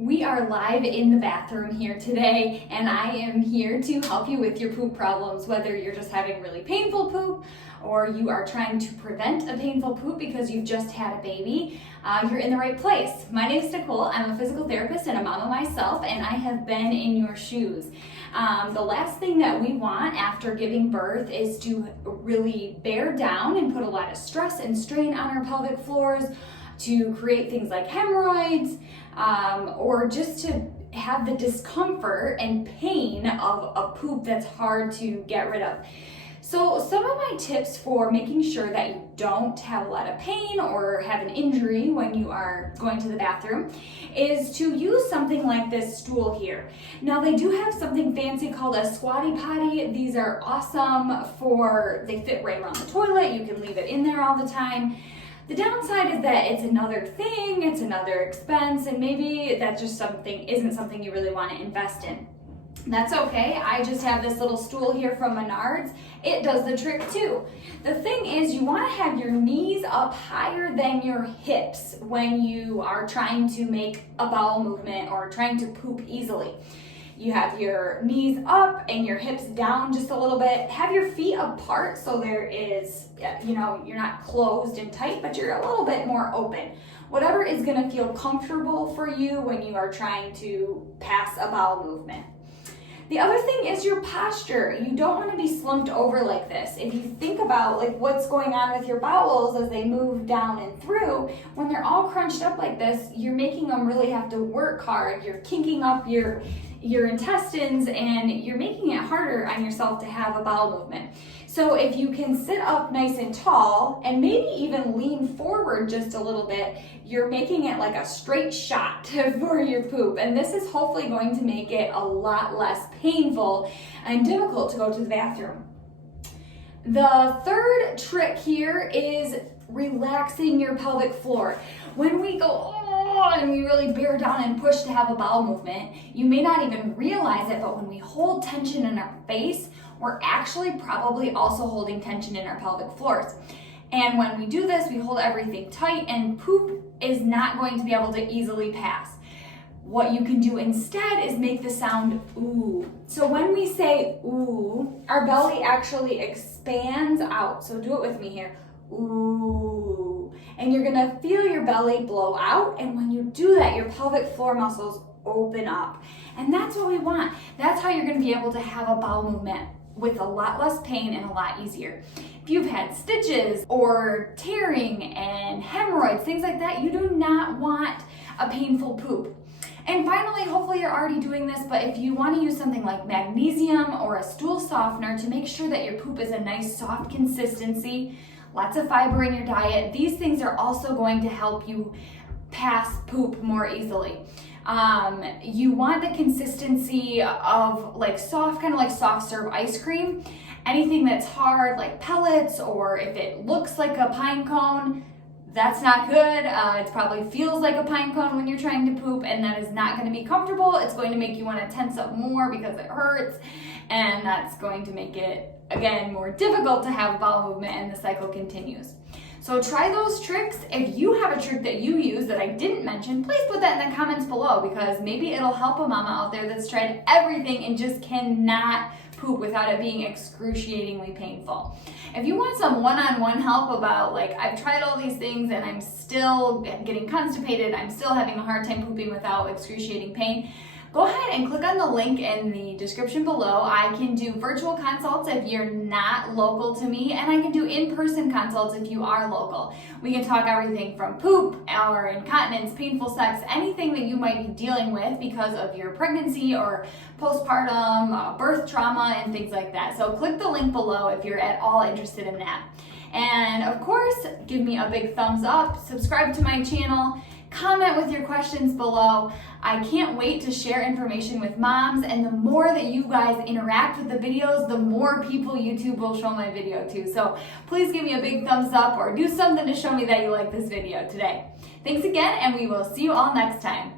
We are live in the bathroom here today, and I am here to help you with your poop problems, whether you're just having really painful poop or you are trying to prevent a painful poop because you've just had a baby. You're in the right place. My name is Nicole. I'm a physical therapist and a mama myself, and I have been in your shoes. The last thing that we want after giving birth is to really bear down and put a lot of stress and strain on our pelvic floors, to create things like hemorrhoids, or just to have the discomfort and pain of a poop that's hard to get rid of. So some of my tips for making sure that you don't have a lot of pain or have an injury when you are going to the bathroom is to use something like this stool here. Now they do have something fancy called a squatty potty. These are awesome they fit right around the toilet. You can leave it in there all the time. The downside is that it's another thing, it's another expense, and maybe that just isn't something you really want to invest in. That's okay. I just have this little stool here from Menards. It does the trick too. The thing is, you want to have your knees up higher than your hips when you are trying to make a bowel movement or trying to poop easily. You have your knees up and your hips down just a little bit. Have your feet apart so there is, you're not closed and tight, but you're a little bit more open. Whatever is going to feel comfortable for you when you are trying to pass a bowel movement. The other thing is your posture. You don't want to be slumped over like this. If you think about what's going on with your bowels as they move down and through, when they're all crunched up like this, you're making them really have to work hard. You're kinking up your intestines, and you're making it harder on yourself to have a bowel movement. So if you can sit up nice and tall and maybe even lean forward just a little bit, you're making it like a straight shot for your poop. And this is hopefully going to make it a lot less painful and difficult to go to the bathroom. The third trick here is relaxing your pelvic floor. When we go, and we really bear down and push to have a bowel movement, you may not even realize it, but when we hold tension in our face, we're actually probably also holding tension in our pelvic floors. And when we do this, we hold everything tight, and poop is not going to be able to easily pass. What you can do instead is make the sound ooh. So when we say ooh, our belly actually expands out. So do it with me here. Ooh. And you're gonna feel your belly blow out, and when you do that, your pelvic floor muscles open up. And that's what we want. That's how you're gonna be able to have a bowel movement with a lot less pain and a lot easier. If you've had stitches or tearing and hemorrhoids, things like that, you do not want a painful poop. And finally, hopefully you're already doing this, but if you want to use something like magnesium or a stool softener to make sure that your poop is a nice soft consistency, lots of fiber in your diet, these things are also going to help you pass poop more easily. You want the consistency of soft, kind of like soft serve ice cream. Anything that's hard, like pellets, or if it looks like a pine cone, that's not good. It probably feels like a pine cone when you're trying to poop, and that is not going to be comfortable. It's going to make you want to tense up more because it hurts, and that's going to make it, again, more difficult to have a bowel movement, and the cycle continues. So try those tricks. If you have a trick that you use that I didn't mention, please put that in the comments below, because maybe it'll help a mama out there that's tried everything and just cannot poop without it being excruciatingly painful. If you want some one-on-one help about I've tried all these things and I'm still getting constipated, I'm still having a hard time pooping without excruciating pain, go ahead and click on the link in the description below. I can do virtual consults if you're not local to me, and I can do in-person consults if you are local. We can talk everything from poop or incontinence, painful sex, anything that you might be dealing with because of your pregnancy or postpartum, birth trauma, and things like that. So click the link below if you're at all interested in that. And of course, give me a big thumbs up, subscribe to my channel, comment with your questions below. I can't wait to share information with moms, and the more that you guys interact with the videos, the more people YouTube will show my video to. So please give me a big thumbs up or do something to show me that you like this video today. Thanks again, and we will see you all next time.